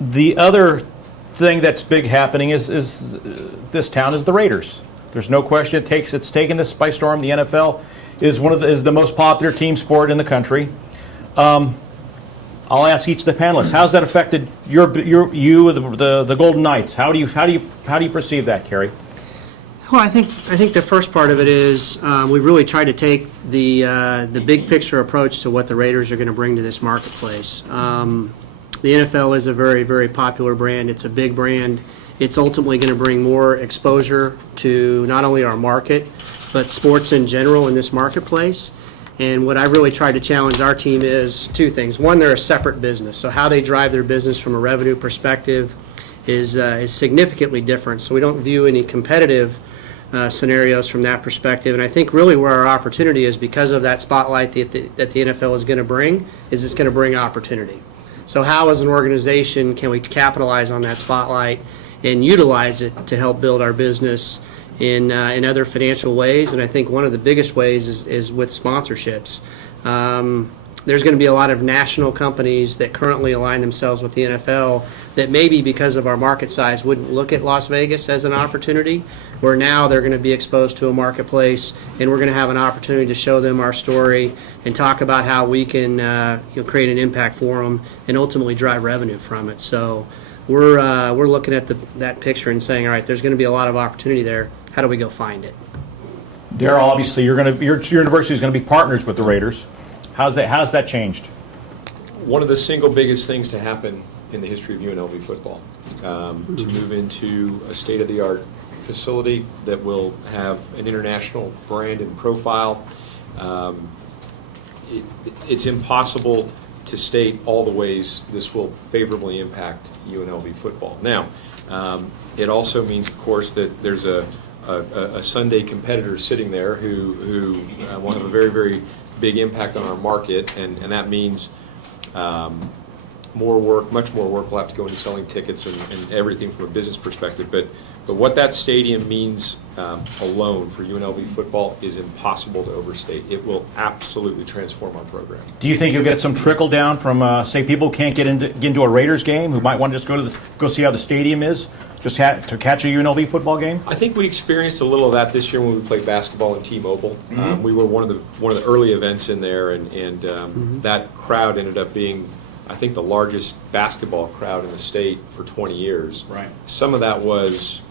The other thing that's big happening is this town is the Raiders. There's no question it's taken this by storm. The NFL is the most popular team sport in the country. I'll ask each of the panelists, how's that affected the Golden Knights? How do you perceive that, Kerry? Well, I think the first part of it is we've really tried to take the big picture approach to what the Raiders are going to bring to this marketplace. The NFL is a very, very popular brand. It's a big brand. It's ultimately going to bring more exposure to not only our market, but sports in general in this marketplace. And what I really tried to challenge our team is two things. One, they're a separate business, so how they drive their business from a revenue perspective is significantly different. So we don't view any competitive scenarios from that perspective. And I think really where our opportunity is, because of that spotlight that the NFL is going to bring, is it's going to bring opportunity. So how, as an organization, can we capitalize on that spotlight and utilize it to help build our business in other financial ways? And I think one of the biggest ways is with sponsorships. There's going to be a lot of national companies that currently align themselves with the NFL that maybe because of our market size wouldn't look at Las Vegas as an opportunity, where now they're going to be exposed to a marketplace, and we're going to have an opportunity to show them our story and talk about how we can create an impact for them and ultimately drive revenue from it. So we're looking at that picture and saying, all right, there's going to be a lot of opportunity there. How do we go find it? Darryl, obviously your university is going to be partners with the Raiders. How's that changed? One of the single biggest things to happen in the history of UNLV football, to move into a state-of-the-art facility that will have an international brand and profile. It's impossible to state all the ways this will favorably impact UNLV football. Now, it also means, of course, that there's a Sunday competitor sitting there who will have a very, very big impact on our market, and that means more work, much more work will have to go into selling tickets and everything from a business perspective. But what that stadium means alone for UNLV football is impossible to overstate. It will absolutely transform our program. Do you think you'll get some trickle down from, say, people who can't get into a Raiders game who might want to just go see how the stadium is, just to catch a UNLV football game? I think we experienced a little of that this year when we played basketball in T-Mobile. Mm-hmm. We were one of the early events in there, and that crowd ended up being, I think, the largest basketball crowd in the state for 20 years. Right. Some of that was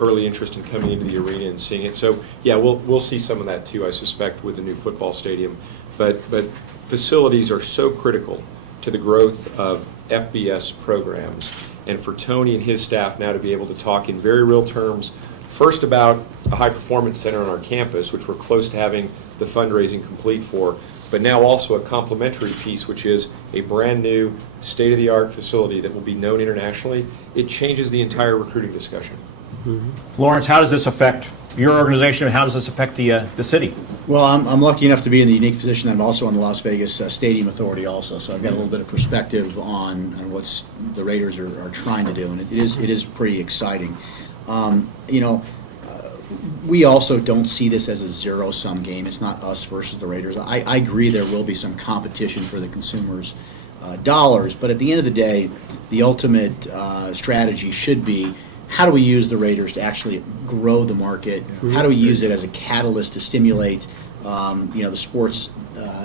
early interest in coming into the arena and seeing it. So yeah, we'll see some of that too, I suspect, with the new football stadium. But facilities are so critical to the growth of FBS programs, and for Tony and his staff now to be able to talk in very real terms, first about a high performance center on our campus, which we're close to having the fundraising complete for, but now also a complementary piece, which is a brand new state-of-the-art facility that will be known internationally. It changes the entire recruiting discussion. Mm-hmm. Lawrence, how does this affect your organization, and how does this affect the city? Well, I'm lucky enough to be in the unique position that I'm also on the Las Vegas Stadium Authority also, so I've got a little bit of perspective on what the Raiders are trying to do, and it is pretty exciting. We also don't see this as a zero-sum game. It's not us versus the Raiders. I agree there will be some competition for the consumers' dollars, but at the end of the day, the ultimate strategy should be, how do we use the Raiders to actually grow the market? How do we use it as a catalyst to stimulate the sports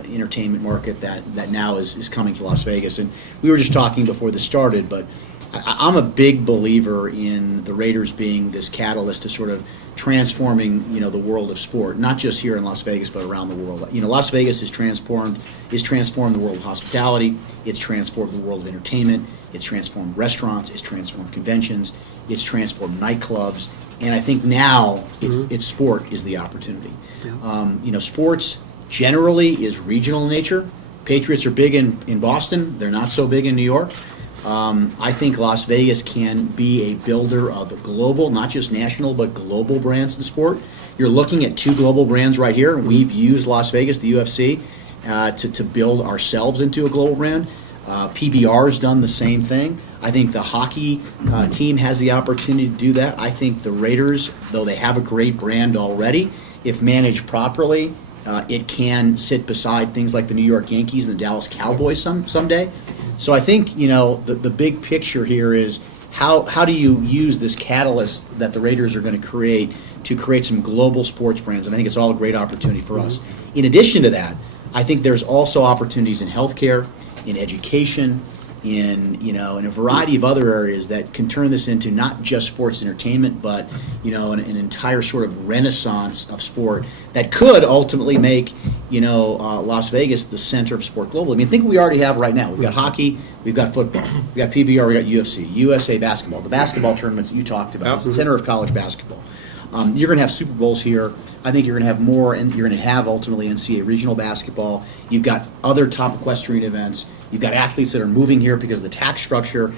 entertainment market that now is coming to Las Vegas? And we were just talking before this started, but I'm a big believer in the Raiders being this catalyst to sort of transforming the world of sport, not just here in Las Vegas but around the world. Las Vegas has transformed the world of hospitality. It's transformed the world of entertainment. It's transformed restaurants. It's transformed conventions. It's transformed nightclubs. And I think now it's sport is the opportunity. Yeah. Sports generally is regional in nature. Patriots are big in Boston. They're not so big in New York. I think Las Vegas can be a builder of global, not just national, but global brands in sport. You're looking at two global brands right here. We've used Las Vegas, the UFC, to build ourselves into a global brand. PBR has done the same thing. I think the hockey team has the opportunity to do that. I think the Raiders, though they have a great brand already, if managed properly, it can sit beside things like the New York Yankees and the Dallas Cowboys someday. So I think, the big picture here is how do you use this catalyst that the Raiders are going to create some global sports brands? And I think it's all a great opportunity for us. In addition to that, I think there's also opportunities in healthcare, in education, in a variety of other areas that can turn this into not just sports entertainment, but an entire sort of renaissance of sport that could ultimately make Las Vegas the center of sport globally. I mean, think what we already have right now. We've got hockey, we've got football, we've got PBR, we've got UFC, USA basketball, the basketball tournaments that you talked about. It's the center of college basketball. You're going to have Super Bowls here. I think you're going to have more, and you're going to have ultimately NCAA regional basketball. You've got other top equestrian events. You've got athletes that are moving here because of the tax structure.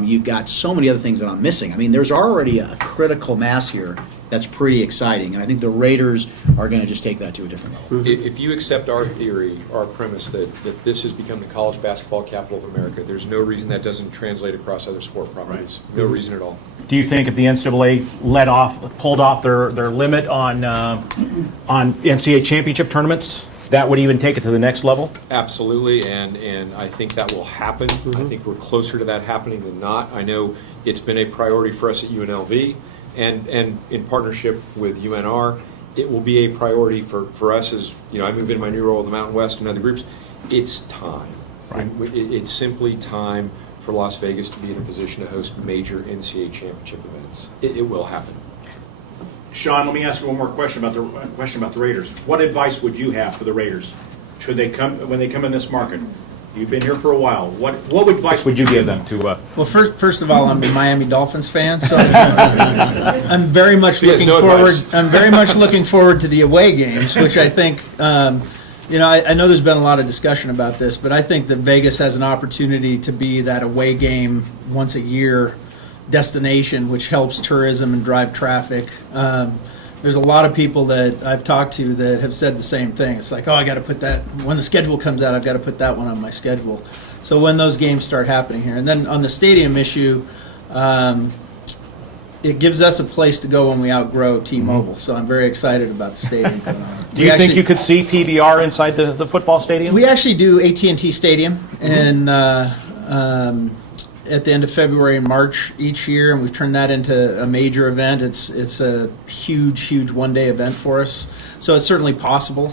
You've got so many other things that I'm missing. I mean, there's already a critical mass here that's pretty exciting, and I think the Raiders are going to just take that to a different level. If you accept our theory, our premise that this has become the college basketball capital of America, there's no reason that doesn't translate across other sport properties. Right. No reason at all. Do you think if the NCAA pulled off their limit on NCAA championship tournaments, that would even take it to the next level? Absolutely, and I think that will happen. I think we're closer to that happening than not. I know it's been a priority for us at UNLV, and in partnership with UNR, it will be a priority for us as I move into my new role in the Mountain West and other groups. It's time. Right. It's simply time for Las Vegas to be in a position to host major NCAA championship events. It will happen. Sean, let me ask you one more question about the Raiders. What advice would you have for the Raiders? Should they when they come in this market? You've been here for a while. What advice would you give them to? Well, first of all, I'm a Miami Dolphins fan, so I'm very much looking forward. Advice. I'm very much looking forward to the away games, which I think. I know there's been a lot of discussion about this, but I think that Vegas has an opportunity to be that away game once a year destination, which helps tourism and drive traffic. There's a lot of people that I've talked to that have said the same thing. It's like, I got to put that, when the schedule comes out, I've got to put that one on my schedule. So when those games start happening here. And then on the stadium issue, it gives us a place to go when we outgrow T-Mobile. So I'm very excited about the stadium coming on. Do you think you could see PBR inside the football stadium? We actually do AT&T Stadium, and at the end of February and March each year, and we've turned that into a major event. It's a huge one-day event for us. So it's certainly possible.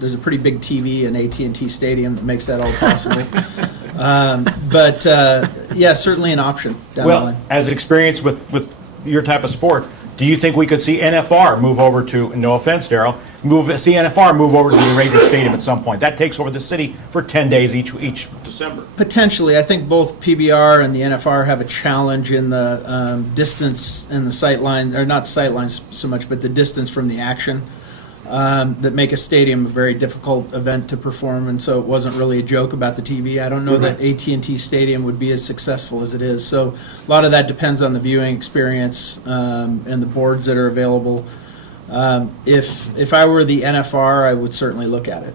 There's a pretty big TV in AT&T Stadium that makes that all possible. But certainly an option down the line. As experience with your type of sport, do you think we could see NFR move over to, no offense, Darryl, see NFR move over to the Raiders Stadium at some point? That takes over the city for 10 days each December. Potentially. I think both PBR and the NFR have a challenge in the distance and the sight lines, or not sight lines so much, but the distance from the action. That make a stadium a very difficult event to perform, and so it wasn't really a joke about the TV. I don't know that AT&T Stadium would be as successful as it is. So a lot of that depends on the viewing experience and the boards that are available. If I were the NFR, I would certainly look at it.